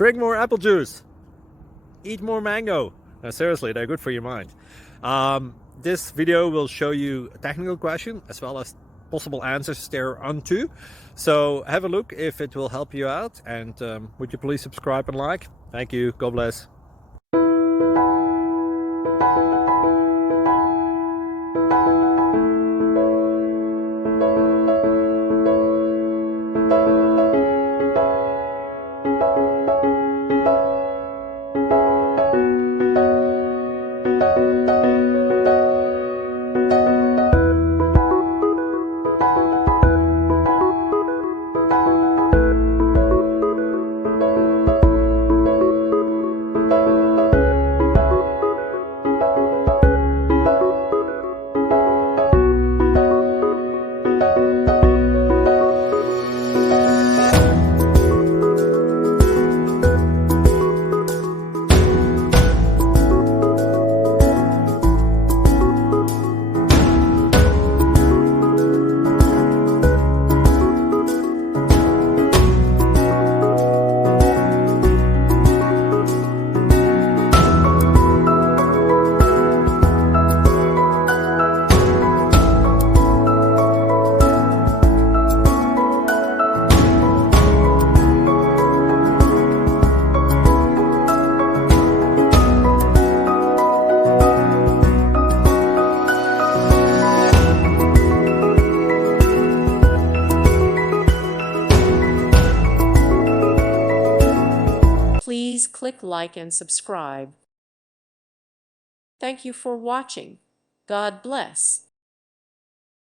Drink more apple juice. Eat more mango. No, seriously, they're good for your mind. This video will show you a technical question as well as possible answers thereunto. So have a look if it will help you out, and would you please subscribe and like? Thank you. God bless. Please click like and subscribe. Thank you for watching. God bless.